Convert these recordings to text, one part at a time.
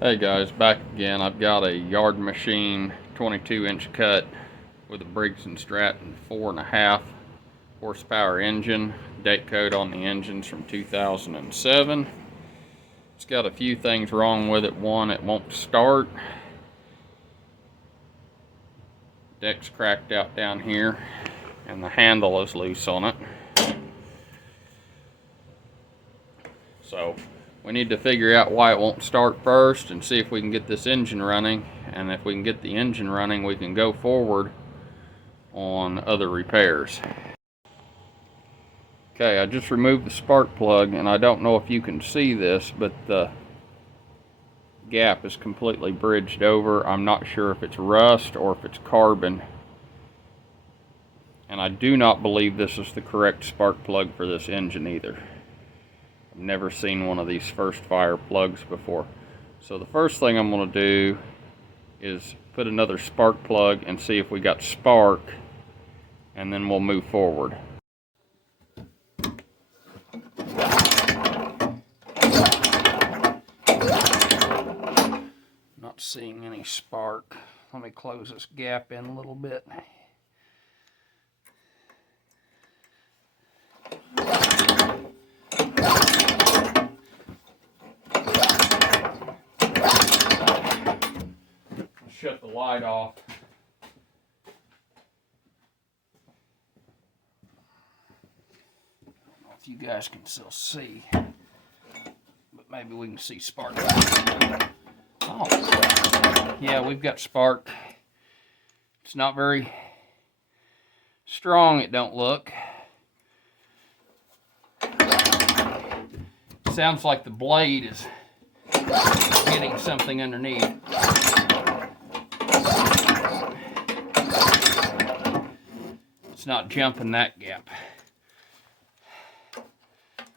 Hey guys, back again. I've got a Yard Machine 22-inch cut with a Briggs & Stratton 4.5 horsepower engine. Date code on the engine's from 2007. It's got a few things wrong with it. One, it won't start. Deck's cracked out down here and the handle is loose on it. So we need to figure out why it won't start first and see if we can get this engine running. And if we can get the engine running, we can go forward on other repairs. Okay, I just removed the spark plug, and I don't know if you can see this, but the gap is completely bridged over. I'm not sure if it's rust or if it's carbon. And I do not believe this is the correct spark plug for this engine either. I've never seen one of these first fire plugs before. So the first thing I'm going to do is put another spark plug and see if we got spark, and then we'll move forward. Not seeing any spark. Let me close this gap in a little bit. Shut the light off. I don't know if you guys can still see, but maybe we can see spark. Oh, yeah, we've got spark. It's not very strong, it don't look. Sounds like the blade is hitting something underneath. It's not jumping that gap.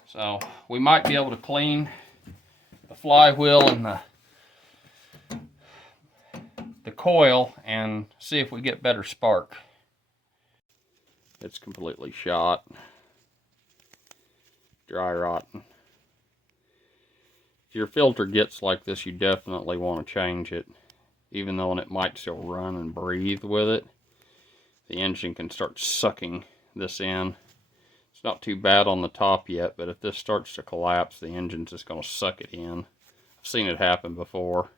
So we might be able to clean the flywheel and the coil and see if we get better spark. It's completely shot. Dry rotten. If your filter gets like this, you definitely want to change it. Even though it might still run and breathe with it, the engine can start sucking this in. It's not too bad on the top yet, but if this starts to collapse, the engine's just going to suck it in. I've seen it happen before.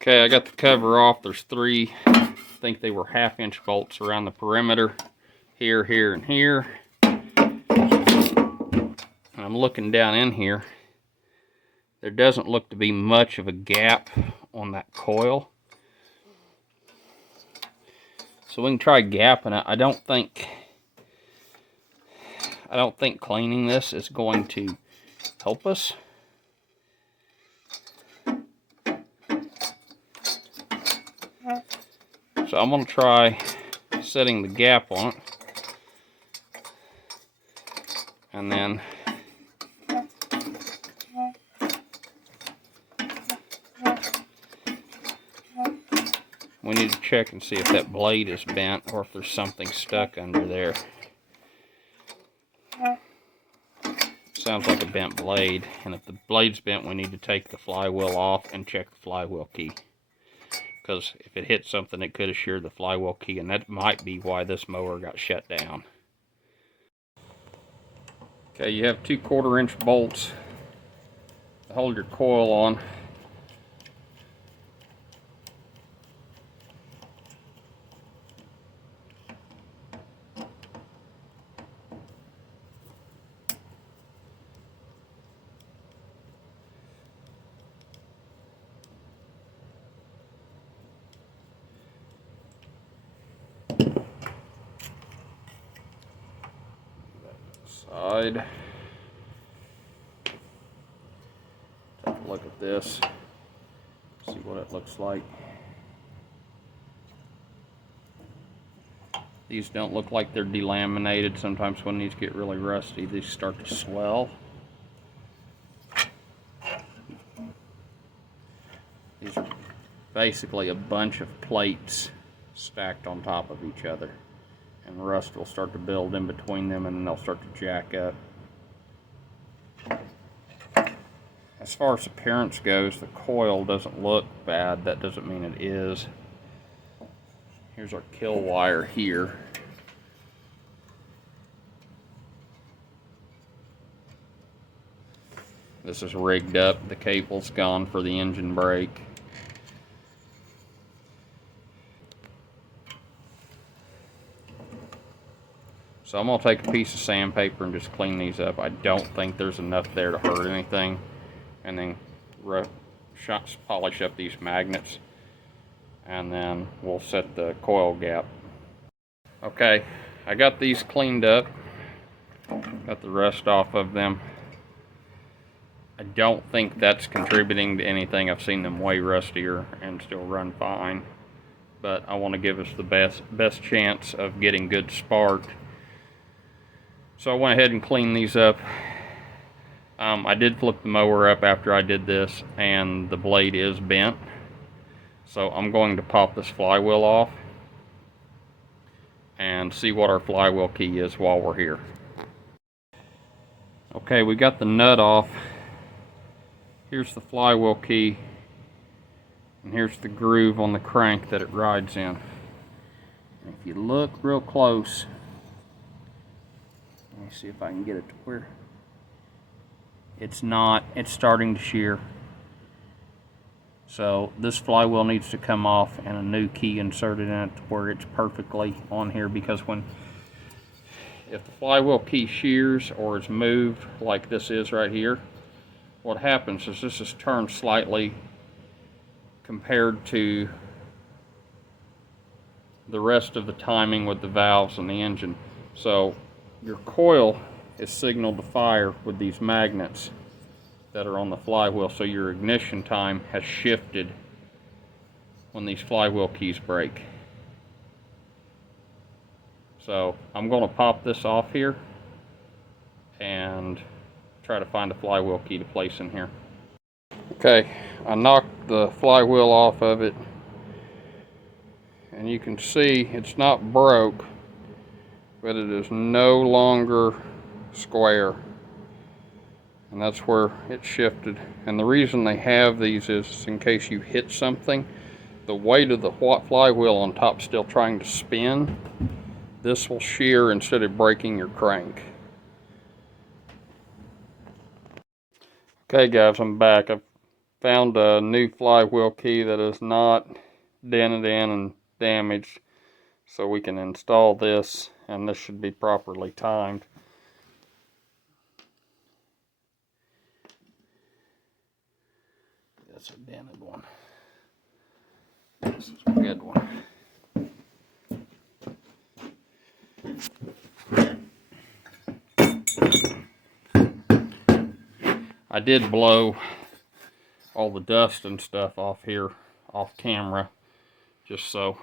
Okay, I got the cover off. There's three, I think they were 1/2-inch bolts around the perimeter. Here, here, and here. And I'm looking down in here. There doesn't look to be much of a gap on that coil. So we can try gapping it. I don't think cleaning this is going to help us. So I'm going to try setting the gap on it. And then we need to check and see if that blade is bent or if there's something stuck under there. Sounds like a bent blade, and if the blade's bent, we need to take the flywheel off and check the flywheel key. Because if it hit something, it could have sheared the flywheel key, and that might be why this mower got shut down. Okay, you have 2 1/4-inch bolts to hold your coil on. Side. Take a look at this. See what it looks like. These don't look like they're delaminated. Sometimes when these get really rusty, these start to swell. These are basically a bunch of plates stacked on top of each other, and rust will start to build in between them, and then they'll start to jack up. As far as appearance goes, the coil doesn't look bad. That doesn't mean it is. Here's our kill wire here. This is rigged up. The cable's gone for the engine brake. So I'm going to take a piece of sandpaper and just clean these up. I don't think there's enough there to hurt anything. And then polish up these magnets. And then we'll set the coil gap. Okay, I got these cleaned up. Got the rust off of them. I don't think that's contributing to anything. I've seen them way rustier and still run fine. But I want to give us the best chance of getting good spark. So I went ahead and cleaned these up. I did flip the mower up after I did this, and the blade is bent. So I'm going to pop this flywheel off and see what our flywheel key is while we're here. Okay, we got the nut off. Here's the flywheel key, and here's the groove on the crank that it rides in. And if you look real close, let me see if I can get it to where it's starting to shear. So this flywheel needs to come off and a new key inserted in it to where it's perfectly on here, because if the flywheel key shears or is moved like this is right here, what happens is this is turned slightly compared to the rest of the timing with the valves and the engine. So your coil is signaled to fire with these magnets that are on the flywheel, so your ignition time has shifted when these flywheel keys break. So I'm going to pop this off here and try to find a flywheel key to place in here. Okay, I knocked the flywheel off of it, and you can see it's not broke, but it is no longer square, and that's where it shifted. And the reason they have these is in case you hit something, the weight of the flywheel on top still trying to spin, this will shear instead of breaking your crank. Okay guys, I'm back. I've found a new flywheel key that is not dented in and damaged, so we can install this, and this should be properly timed. That's a dented one. This is a good one. I did blow all the dust and stuff off here, off camera, just so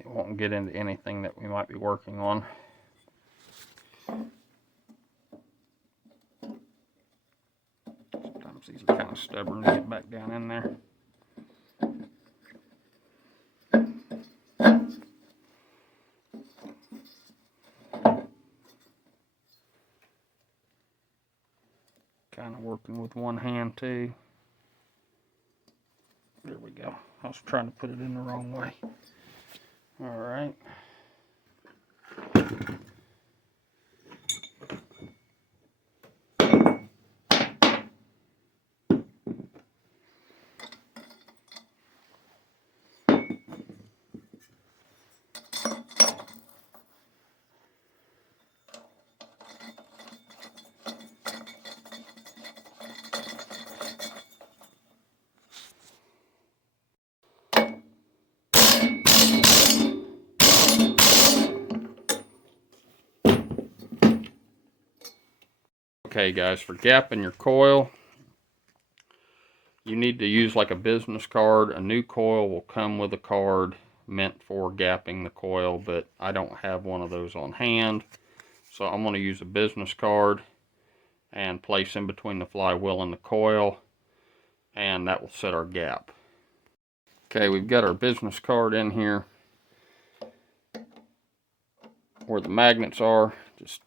it won't get into anything that we might be working on. Sometimes these are kind of stubborn to get back down in there. Kind of working with one hand too. There we go. I was trying to put it in the wrong way. All right. Okay guys, for gapping your coil, you need to use like a business card. A new coil will come with a card meant for gapping the coil, but I don't have one of those on hand. So I'm going to use a business card and place in between the flywheel and the coil, and that will set our gap. Okay, we've got our business card in here where the magnets are. Just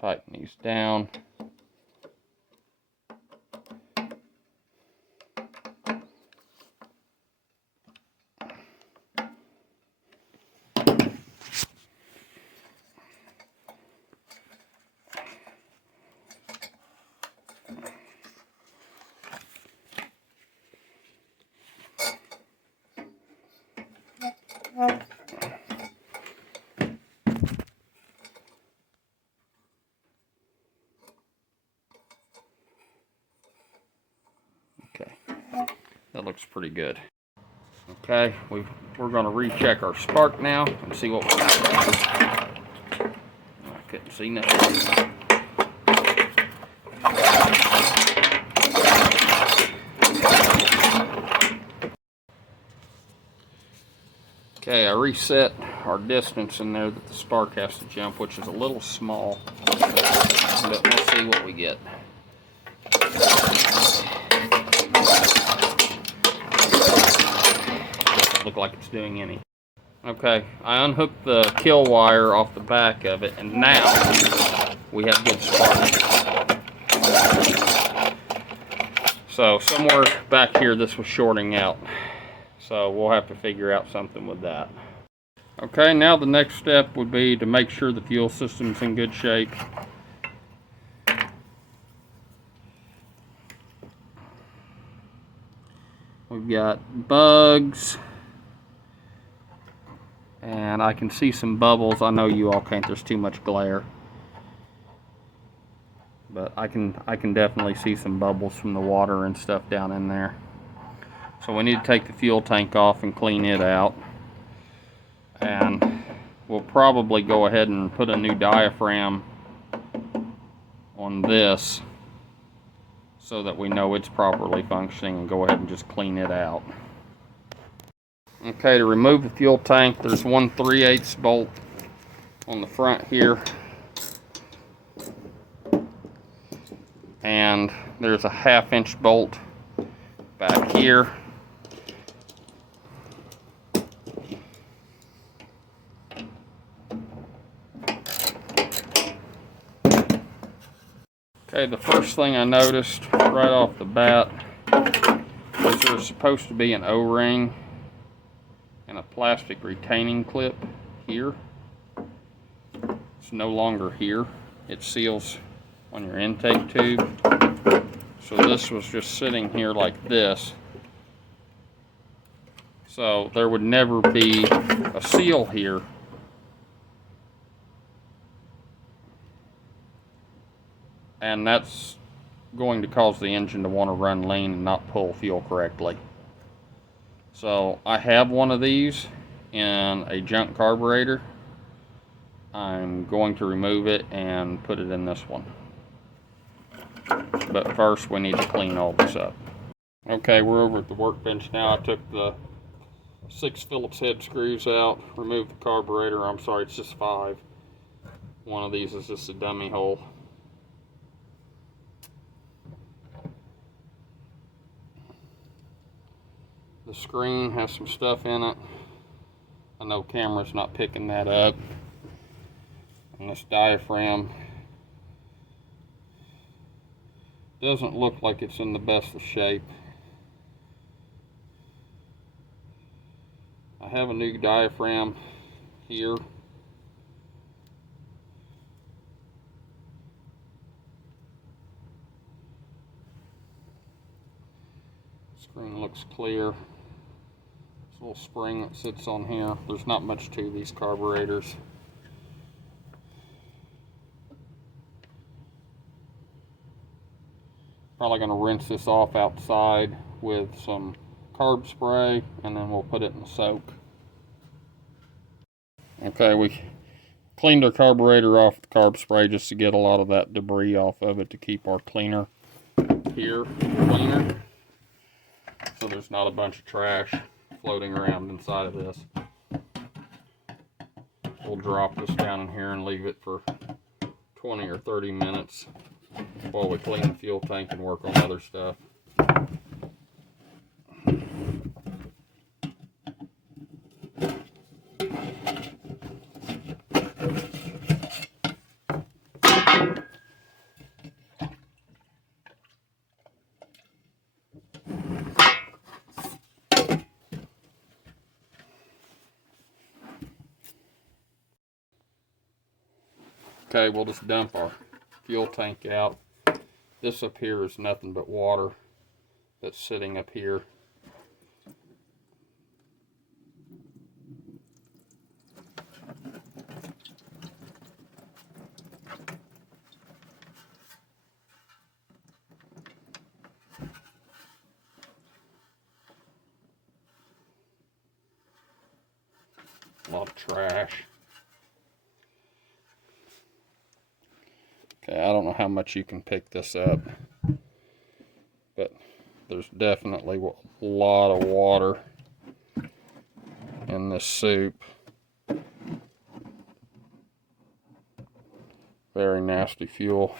tighten these down. Okay, that looks pretty good. Okay, we're going to recheck our spark now and see what we got. I couldn't see nothing. Okay, I reset our distance in there that the spark has to jump, which is a little small, but we'll see what we get. Doesn't look like it's doing any. Okay, I unhooked the kill wire off the back of it, and now we have good spark. So somewhere back here this was shorting out. So we'll have to figure out something with that. Okay, now the next step would be to make sure the fuel system's in good shape. We've got bugs, and I can see some bubbles. I know you all can't, there's too much glare. But I can definitely see some bubbles from the water and stuff down in there. So we need to take the fuel tank off and clean it out. And we'll probably go ahead and put a new diaphragm on this so that we know it's properly functioning, and go ahead and just clean it out. Okay, to remove the fuel tank, there's one 3/8 bolt on the front here. And there's a 1/2 inch bolt back here. Okay, the first thing I noticed right off the bat is there's supposed to be an O-ring and a plastic retaining clip here. It's no longer here. It seals on your intake tube. So this was just sitting here like this. So there would never be a seal here. And that's going to cause the engine to want to run lean and not pull fuel correctly. So I have one of these in a junk carburetor. I'm going to remove it and put it in this one. But first we need to clean all this up. Okay, we're over at the workbench now. I took the 6 Phillips head screws out, removed the carburetor. I'm sorry, it's just 5. One of these is just a dummy hole. The screen has some stuff in it. I know camera's not picking that up. And this diaphragm doesn't look like it's in the best of shape. I have a new diaphragm here. Screen looks clear. This little spring that sits on here. There's not much to these carburetors. Probably going to rinse this off outside with some carb spray, and then we'll put it in the soak. Okay, we cleaned our carburetor off with carb spray just to get a lot of that debris off of it to keep our cleaner here cleaner. So there's not a bunch of trash floating around inside of this. We'll drop this down in here and leave it for 20 or 30 minutes while we clean the fuel tank and work on other stuff. Okay, we'll just dump our fuel tank out. This up here is nothing but water that's sitting up here. A lot of trash. Okay, I don't know how much you can pick this up, but there's definitely a lot of water in this soup. Very nasty fuel.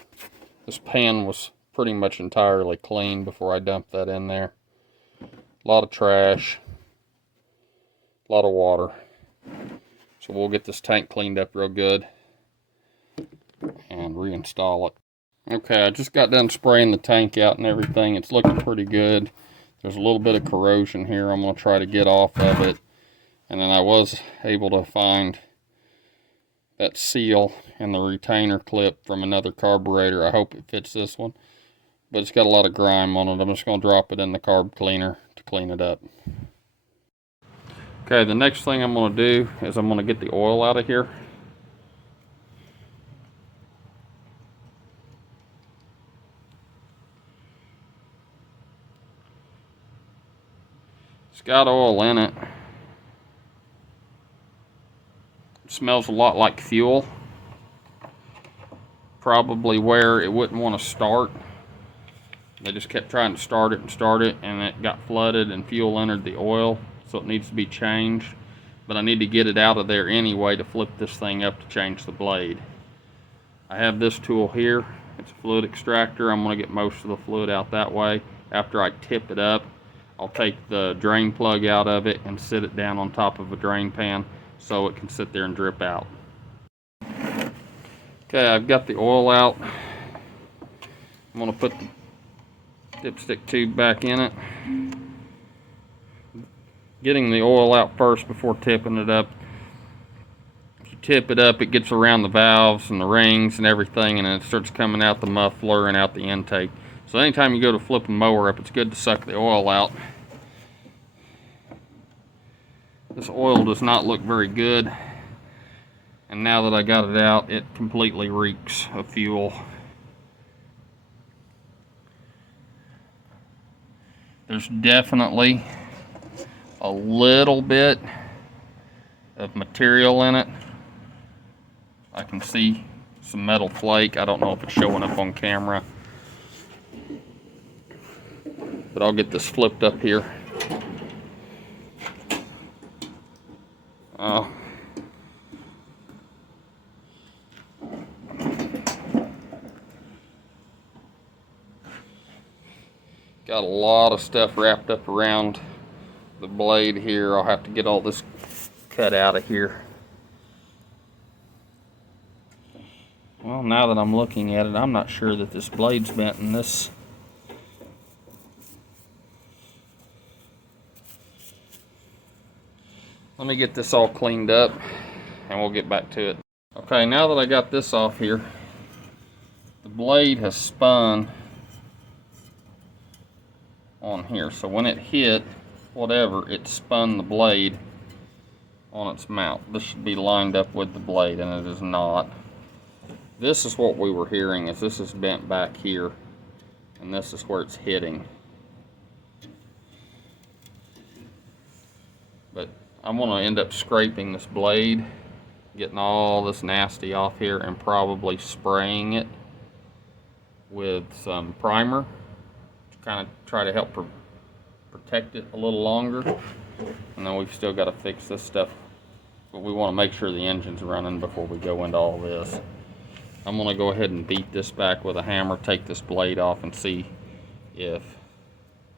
This pan was pretty much entirely clean before I dumped that in there. A lot of trash, a lot of water. So we'll get this tank cleaned up real good and reinstall it. Okay, I just got done spraying the tank out and everything. It's looking pretty good. There's a little bit of corrosion here I'm going to try to get off of it. And then I was able to find that seal and the retainer clip from another carburetor. I hope it fits this one. But it's got a lot of grime on it. I'm just going to drop it in the carb cleaner to clean it up. Okay, the next thing I'm going to do is I'm going to get the oil out of here. It's got oil in it. It smells a lot like fuel. Probably where it wouldn't want to start. They just kept trying to start it, and it got flooded and fuel entered the oil, so it needs to be changed. But I need to get it out of there anyway to flip this thing up to change the blade. I have this tool here. It's a fluid extractor. I'm going to get most of the fluid out that way. After I tip it up, I'll take the drain plug out of it and sit it down on top of a drain pan so it can sit there and drip out. Okay, I've got the oil out. I'm going to put the dipstick tube back in it. Getting the oil out first before tipping it up. If you tip it up, it gets around the valves and the rings and everything, and then it starts coming out the muffler and out the intake. So anytime you go to flip a mower up, it's good to suck the oil out. This oil does not look very good, and now that I got it out, it completely reeks of fuel. There's definitely a little bit of material in it. I can see some metal flake. I don't know if it's showing up on camera, but I'll get this flipped up here. Got a lot of stuff wrapped up around the blade here. I'll have to get all this cut out of here. Well, now that I'm looking at it, I'm not sure that this blade's bent in this. Let me get this all cleaned up and we'll get back to it. Okay, now that I got this off here, the blade has spun on here. So when it hit whatever, it spun the blade on its mount. This should be lined up with the blade, and it is not. This is what we were hearing, is this is bent back here, and this is where it's hitting. But I'm going to end up scraping this blade, getting all this nasty off here, and probably spraying it with some primer to kind of try to help protect it a little longer. And then we've still got to fix this stuff, but we want to make sure the engine's running before we go into all this. I'm going to go ahead and beat this back with a hammer, take this blade off, and see if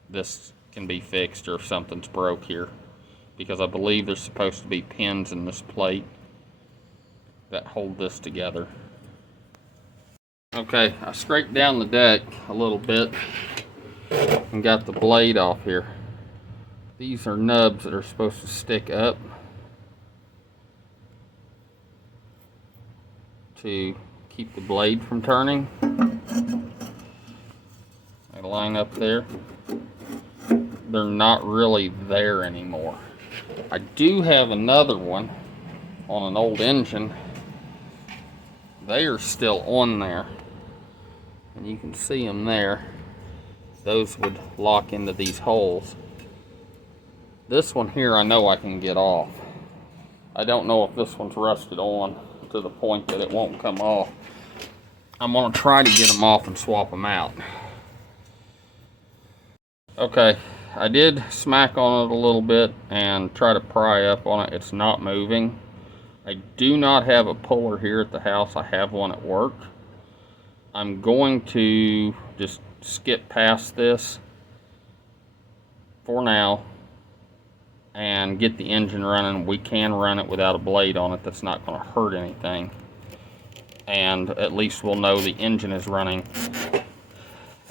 this can be fixed or if something's broke here, because I believe there's supposed to be pins in this plate that hold this together. Okay, I scraped down the deck a little bit and got the blade off here. These are nubs that are supposed to stick up to keep the blade from turning. They line up there. They're not really there anymore. I do have another one on an old engine. They are still on there, and you can see them there. Those would lock into these holes. This one here I know I can get off. I don't know if this one's rusted on to the point that it won't come off. I'm gonna try to get them off and swap them out. Okay, I did smack on it a little bit and try to pry up on it. It's not moving. I do not have a puller here at the house. I have one at work. I'm going to just skip past this for now and get the engine running. We can run it without a blade on it. That's not going to hurt anything. And at least we'll know the engine is running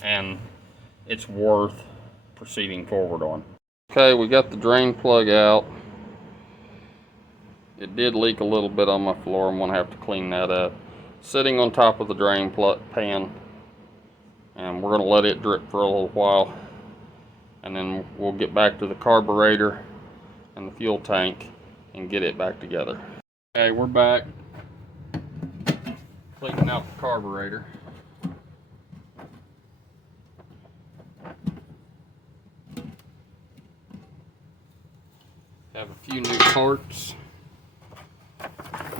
and it's worth proceeding forward on. Okay, we got the drain plug out. It did leak a little bit on my floor. I'm going to have to clean that up. Sitting on top of the drain pan, and we're going to let it drip for a little while, and then we'll get back to the carburetor and the fuel tank and get it back together. Okay, we're back. Cleaning out the carburetor. Have a few new parts.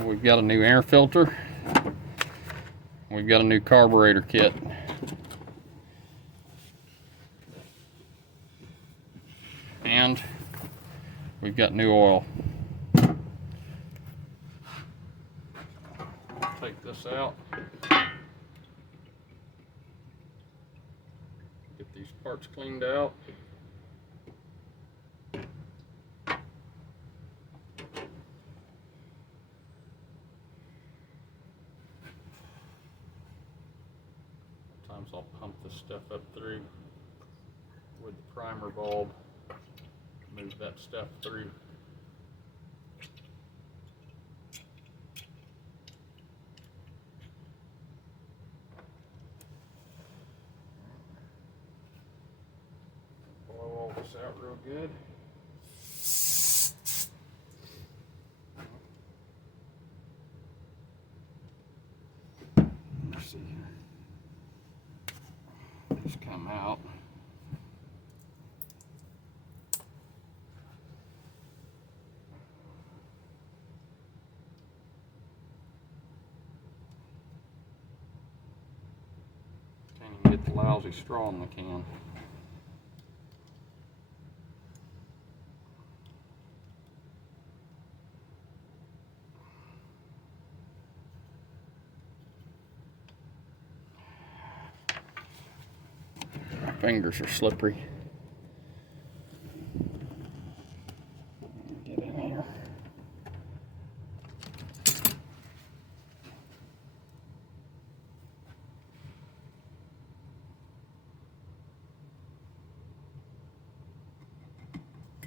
We've got a new air filter. We've got a new carburetor kit. And we've got new oil. Take this out. Get these parts cleaned out. Sometimes I'll pump this stuff up through with the primer bulb. Move that stuff through. Blow all this out real good. Let's see here. These come out. Can't even get the lousy straw in the can. My fingers are slippery. Get in here.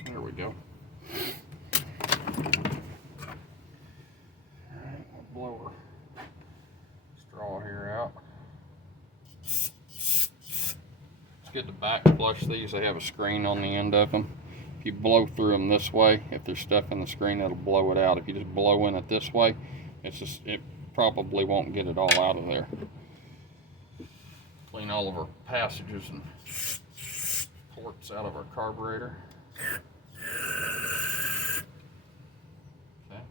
There we go. Alright, we'll blow our straw here out. It's good to back flush these. They have a screen on the end of them. If you blow through them this way, if there's stuff in the screen, it'll blow it out. If you just blow in it this way, it probably won't get it all out of there. Clean all of our passages and ports out of our carburetor. Okay.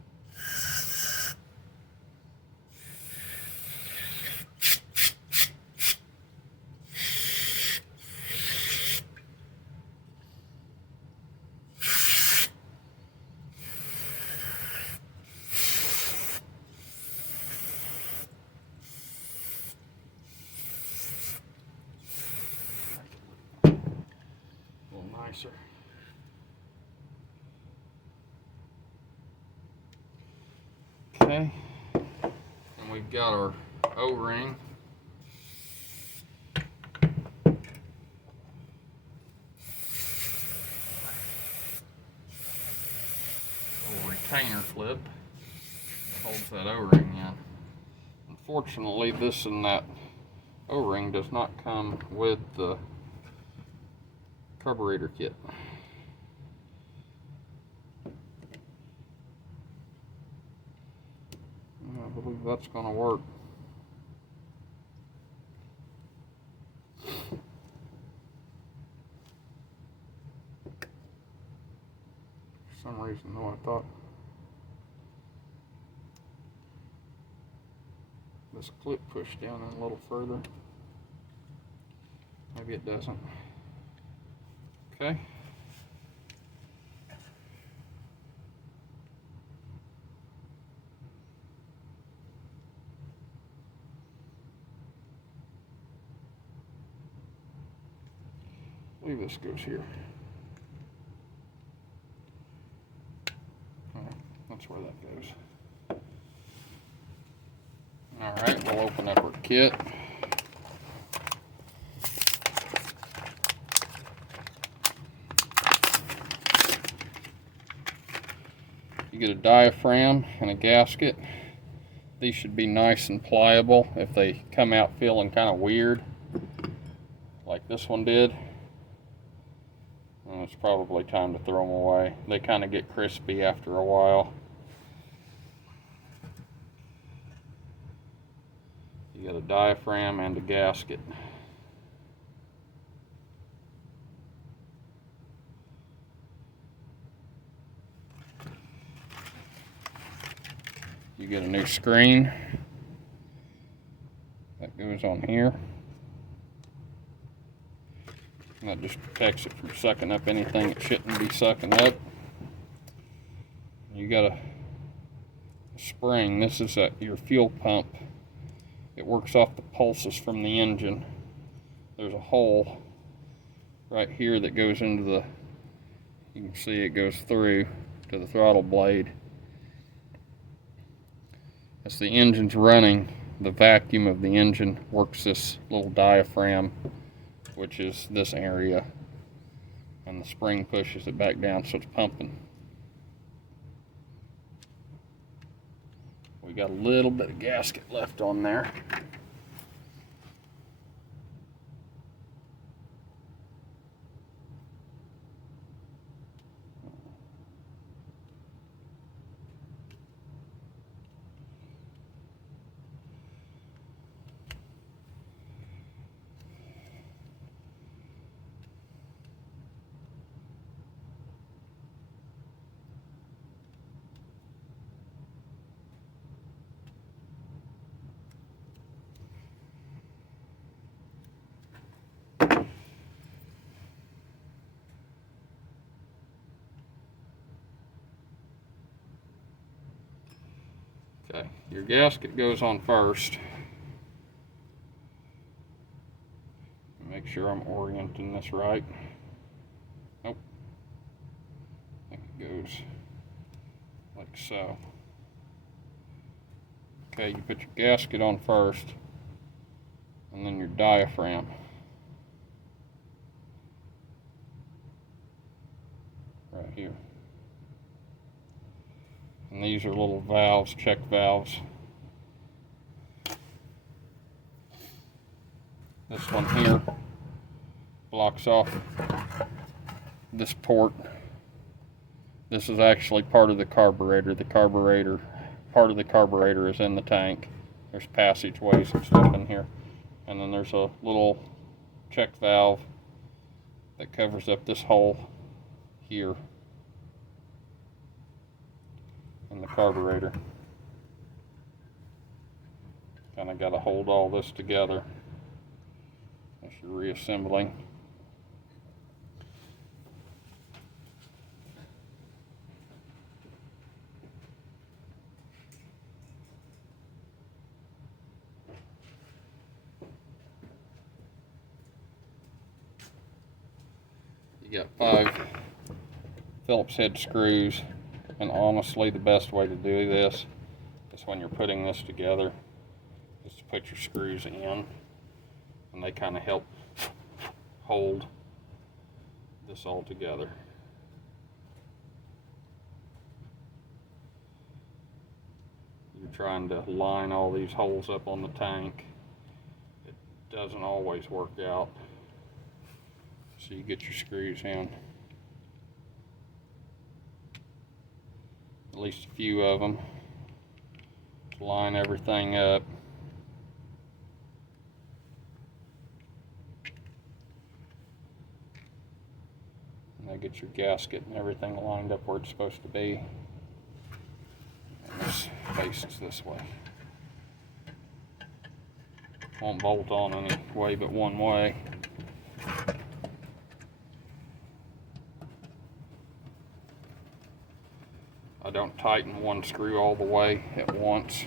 A little nicer. Okay, and we've got our O-ring. Little retainer clip holds that O-ring in. Unfortunately, this and that O-ring does not come with the carburetor kit. I believe that's going to work. For some reason, though, I thought this clip pushed down in a little further. Maybe it doesn't. Okay. I believe this goes here. That's where that goes. Alright, we'll open up our kit. You get a diaphragm and a gasket. These should be nice and pliable. If they come out feeling kind of weird, like this one did, it's probably time to throw them away. They kind of get crispy after a while. You got a diaphragm and a gasket. You get a new screen that goes on here. And that just protects it from sucking up anything it shouldn't be sucking up. You got a spring. This is your fuel pump. It works off the pulses from the engine. There's a hole right here that goes into the, you can see it goes through to the throttle blade. As the engine's running, the vacuum of the engine works this little diaphragm, which is this area, and the spring pushes it back down so it's pumping. We got a little bit of gasket left on there. Okay, your gasket goes on first. Make sure I'm orienting this right. Nope. I think it goes like so. Okay, you put your gasket on first, and then your diaphragm. Right here. And these are little valves, check valves. This one here blocks off this port. This is actually part of the carburetor. Part of the carburetor is in the tank. There's passageways and stuff in here. And then there's a little check valve that covers up this hole here in the carburetor. Kind of got to hold all this together as you're reassembling. You got 5 Phillips head screws, and honestly the best way to do this is when you're putting this together is to put your screws in, and they kind of help hold this all together. Your trying to line all these holes up on the tank. It doesn't always work out. So you get your screws in. At least a few of them to line everything up. And then get your gasket and everything lined up where it's supposed to be. And this faces this way. Won't bolt on any way but one way. I don't tighten one screw all the way at once.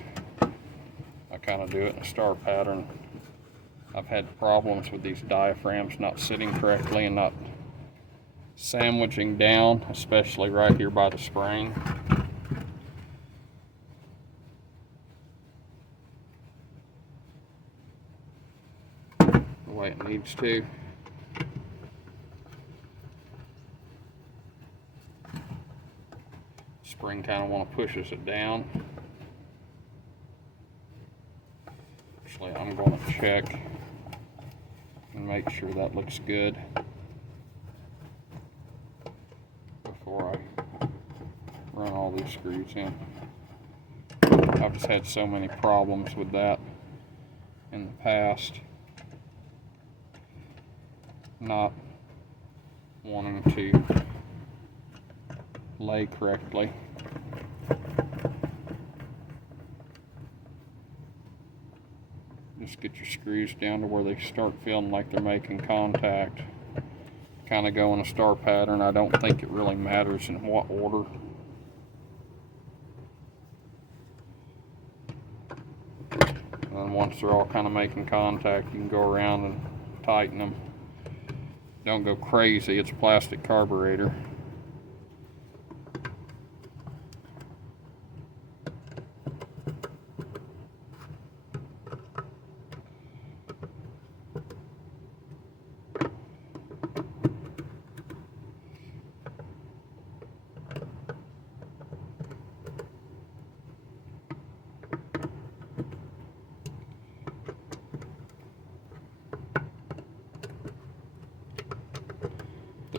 I kind of do it in a star pattern. I've had problems with these diaphragms not sitting correctly and not sandwiching down, especially right here by the spring. The way it needs to. Spring kind of want to pushes it down. Actually, I'm going to check and make sure that looks good before I run all these screws in. I've just had so many problems with that in the past. Not wanting to lay correctly. Just get your screws down to where they start feeling like they're making contact. Kind of go in a star pattern. I don't think it really matters in what order. And then once they're all kind of making contact, you can go around and tighten them. Don't go crazy, it's a plastic carburetor.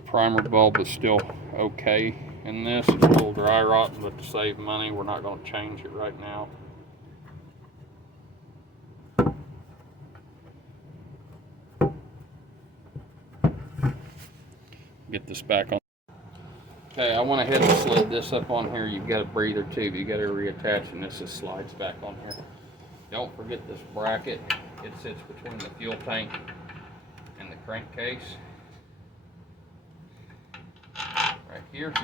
Primer bulb is still okay in this. It's a little dry rotten, but to save money, we're not going to change it right now. Get this back on. Okay, I went ahead and slid this up on here. You've got a breather tube. You got to reattach, and this just slides back on here. Don't forget this bracket. It sits between the fuel tank and the crankcase. Right here.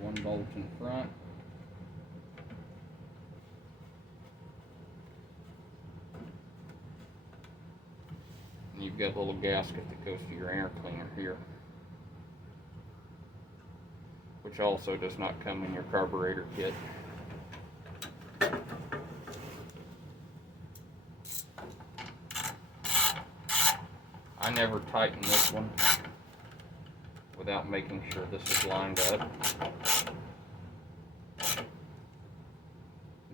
One bolt in front. And you've got a little gasket that goes to your air cleaner here, which also does not come in your carburetor kit. I never tighten this one without making sure this is lined up.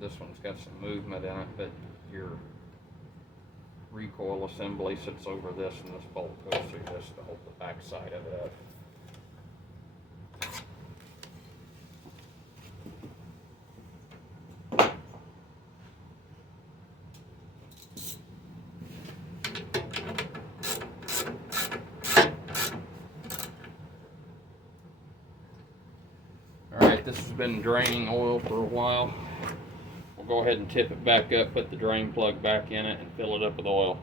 This one's got some movement in it, but your recoil assembly sits over this, and this bolt goes through this to hold the back side of it up. This has been draining oil for a while. We'll go ahead and tip it back up, put the drain plug back in it, and fill it up with oil.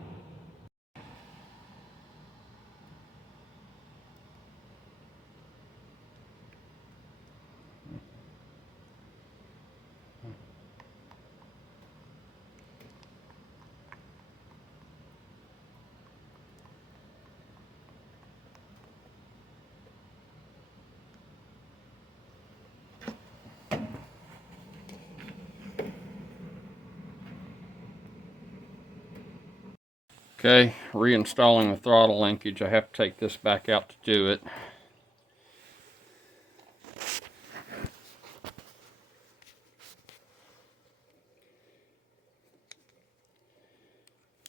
Okay, reinstalling the throttle linkage. I have to take this back out to do it.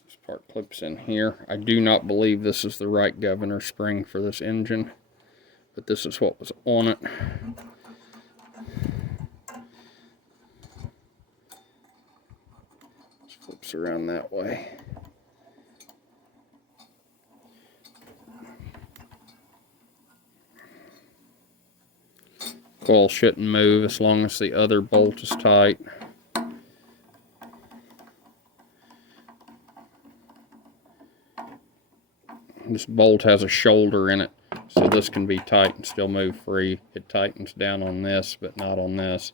This part clips in here. I do not believe this is the right governor spring for this engine, but this is what was on it. This flips around that way. Coil shouldn't move as long as the other bolt is tight. This bolt has a shoulder in it, so this can be tight and still move free. It tightens down on this, but not on this.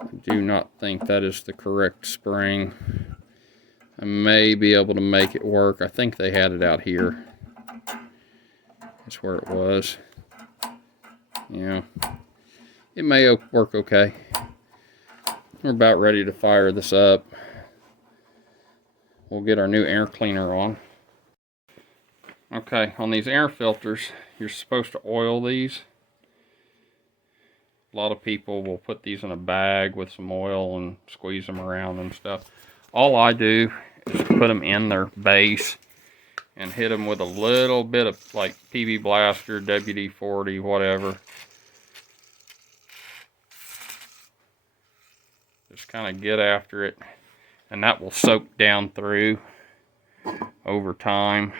I do not think that is the correct spring. I may be able to make it work. I think they had it out here. That's where it was. Yeah. It may work okay. We're about ready to fire this up. We'll get our new air cleaner on. Okay, on these air filters, you're supposed to oil these. A lot of people will put these in a bag with some oil and squeeze them around and stuff. All I do is put them in their base and hit them with a little bit of like PB Blaster, WD-40, whatever. Just kind of get after it, and that will soak down through over time.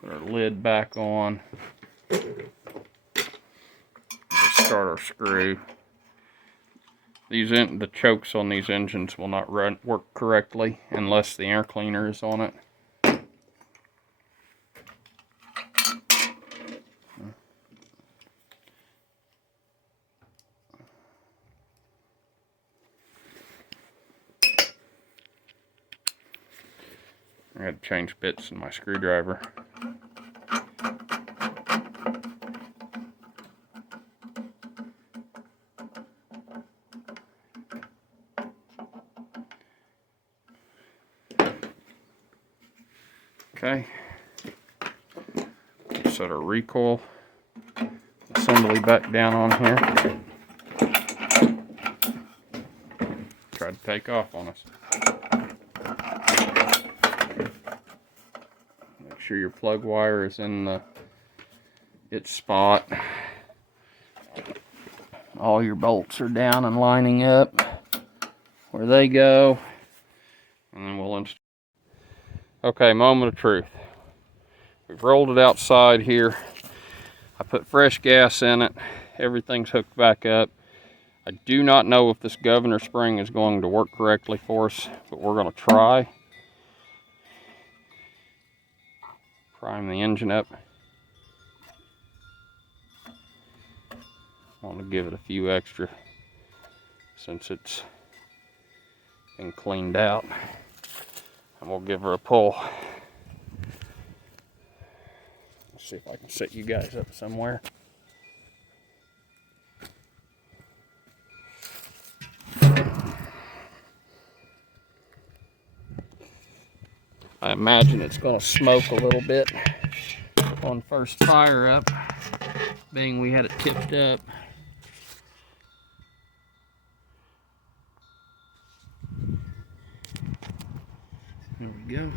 Put our lid back on. Just start our screw. The chokes on these engines will not work correctly unless the air cleaner is on it. I had to change bits in my screwdriver. Okay. Set our recoil assembly back down on here. Tried to take off on us. Make sure your plug wire is in its spot. All your bolts are down and lining up where they go. And then we'll install. Okay, moment of truth. We've rolled it outside here. I put fresh gas in it. Everything's hooked back up. I do not know if this governor spring is going to work correctly for us, but we're going to try. Prime the engine up. I want to give it a few extra since it's been cleaned out. And we'll give her a pull. Let's see if I can set you guys up somewhere. I imagine it's going to smoke a little bit on first fire up, being we had it tipped up. There we go.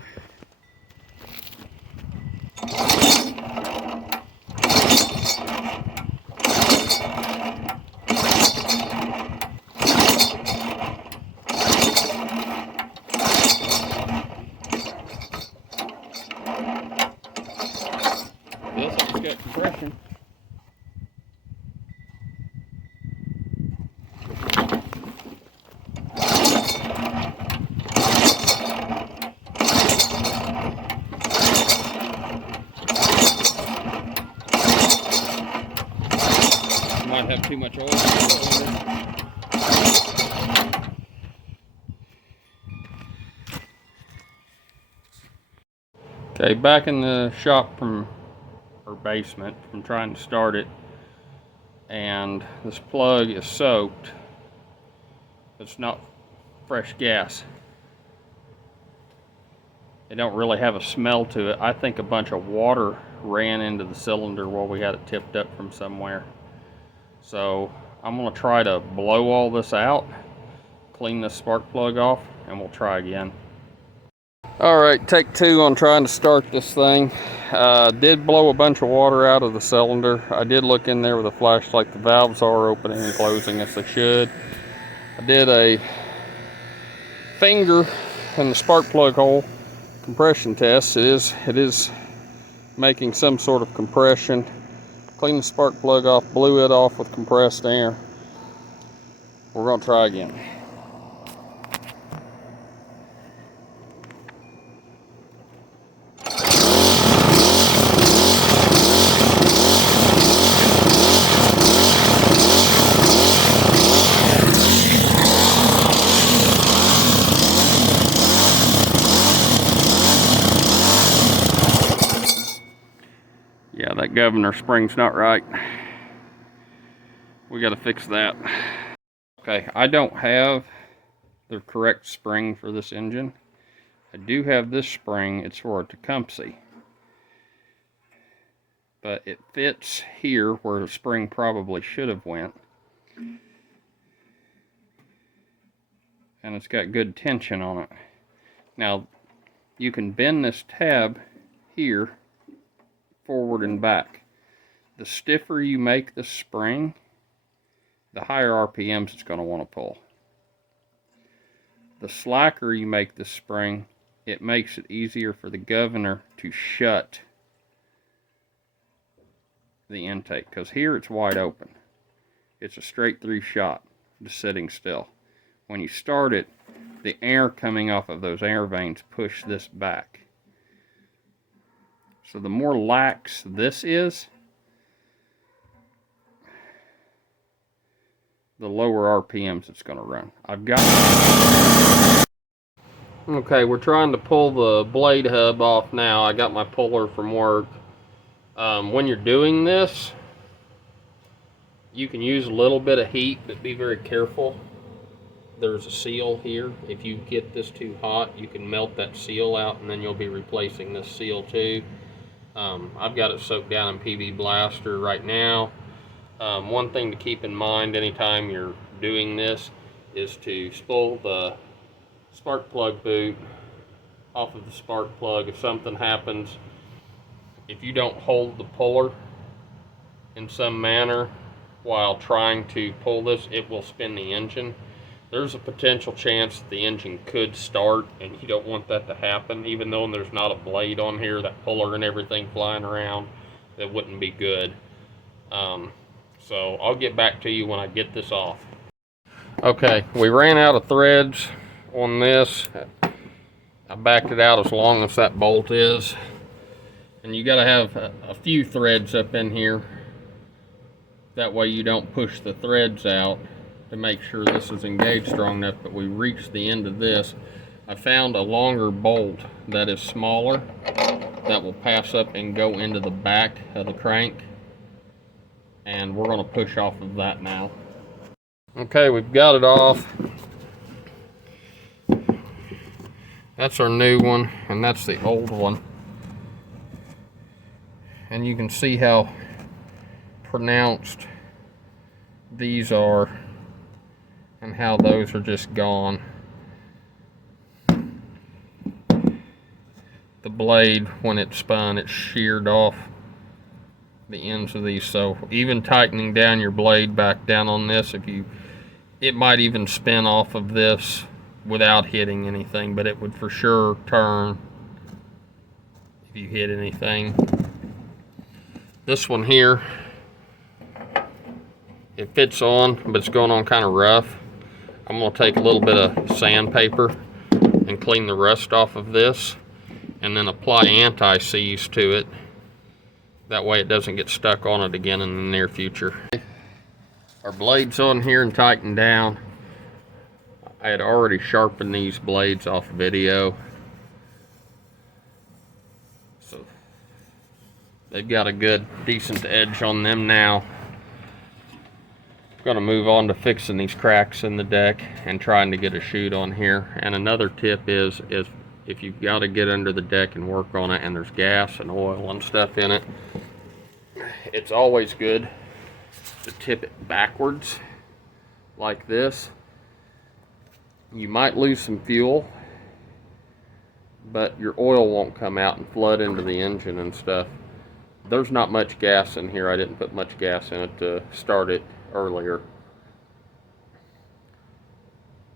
Feels like it's got compression. Might have too much oil. Okay, back in the shop or basement from trying to start it, and this plug is soaked. It's not fresh gas. It don't really have a smell to it. I think a bunch of water ran into the cylinder while we had it tipped up from somewhere. So I'm gonna try to blow all this out, clean this spark plug off, and we'll try again. All right, take two on trying to start this thing. Did blow a bunch of water out of the cylinder. I did look in there with a flashlight. The valves are opening and closing as they should. I did a finger in the spark plug hole compression test. It is making some sort of compression. Cleaned the spark plug off, blew it off with compressed air. We're gonna try again. Yeah, that governor spring's not right. We got to fix that. Okay, I don't have the correct spring for this engine. I do have this spring. It's for a Tecumseh. But it fits here where the spring probably should have went. And it's got good tension on it. Now, you can bend this tab here forward and back. The stiffer you make the spring, the higher RPMs it's going to want to pull. The slacker you make the spring, it makes it easier for the governor to shut the intake, because here it's wide open. It's a straight through shot, just sitting still. When you start it, the air coming off of those air veins push this back. So the more lax this is, the lower RPMs it's going to run. Okay, we're trying to pull the blade hub off now. I got my puller from work. When you're doing this, you can use a little bit of heat, but be very careful. There's a seal here. If you get this too hot, you can melt that seal out, and then you'll be replacing this seal too. I've got it soaked down in PB Blaster right now. One thing to keep in mind anytime you're doing this is to spool the spark plug boot off of the spark plug. If something happens, if you don't hold the puller in some manner while trying to pull this, it will spin the engine. There's a potential chance that the engine could start, and you don't want that to happen. Even though there's not a blade on here, that puller and everything flying around, that wouldn't be good. So I'll get back to you when I get this off. Okay, we ran out of threads on this. I backed it out as long as that bolt is. And you gotta have a few threads up in here. That way you don't push the threads out, to make sure this is engaged strong enough. But we reached the end of this. I found a longer bolt that is smaller that will pass up and go into the back of the crank, and we're going to push off of that now. Okay, we've got it off. That's our new one, and that's the old one. And you can see how pronounced these are and how those are just gone. The blade, when it spun, it sheared off the ends of these. So even tightening down your blade back down on this, it might even spin off of this without hitting anything, but it would for sure turn if you hit anything. This one here, it fits on, but it's going on kind of rough. I'm going to take a little bit of sandpaper and clean the rust off of this, and then apply anti-seize to it. That way it doesn't get stuck on it again in the near future. Our blade's on here and tightened down. I had already sharpened these blades off video. So they've got a good, decent edge on them now. I'm gonna move on to fixing these cracks in the deck and trying to get a chute on here. And another tip is if you've got to get under the deck and work on it and there's gas and oil and stuff in it, it's always good to tip it backwards like this. You might lose some fuel, but your oil won't come out and flood into the engine and stuff. There's not much gas in here. I didn't put much gas in it to start it earlier,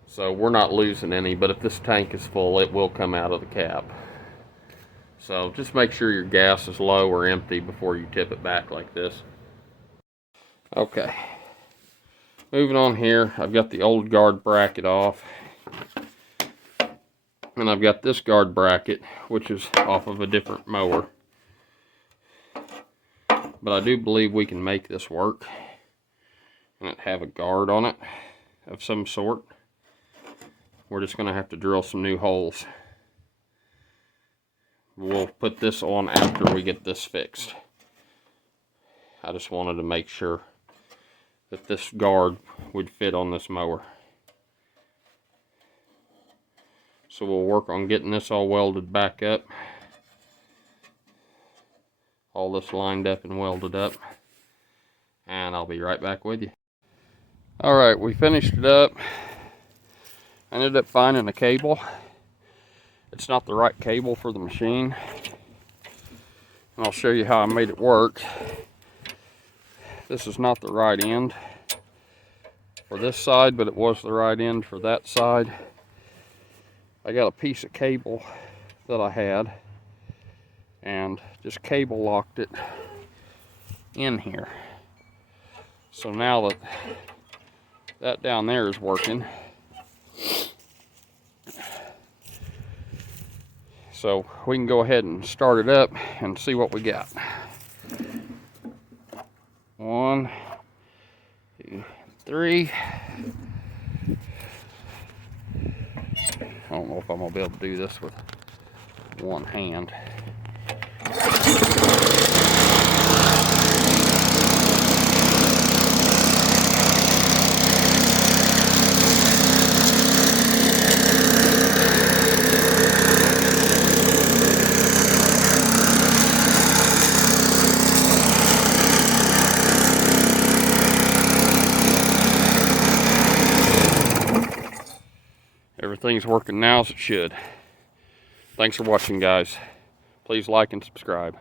so we're not losing any, but if this tank is full, it will come out of the cap. So just make sure your gas is low or empty before you tip it back like this. Okay, moving on here, I've got the old guard bracket off, and I've got this guard bracket, which is off of a different mower. But I do believe we can make this work and it have a guard on it of some sort. We're just going to have to drill some new holes. We'll put this on after we get this fixed. I just wanted to make sure that this guard would fit on this mower. So we'll work on getting this all welded back up. All this lined up and welded up. And I'll be right back with you. Alright, we finished it up. I ended up finding a cable. It's not the right cable for the machine. And I'll show you how I made it work. This is not the right end for this side, but it was the right end for that side. I got a piece of cable that I had and just cable locked it in here. So now that that down there is working, so we can go ahead and start it up and see what we got. 1, 2, 3. I don't know if I'm gonna be able to do this with one hand. Everything's working now as it should. Thanks for watching, guys. Please like and subscribe.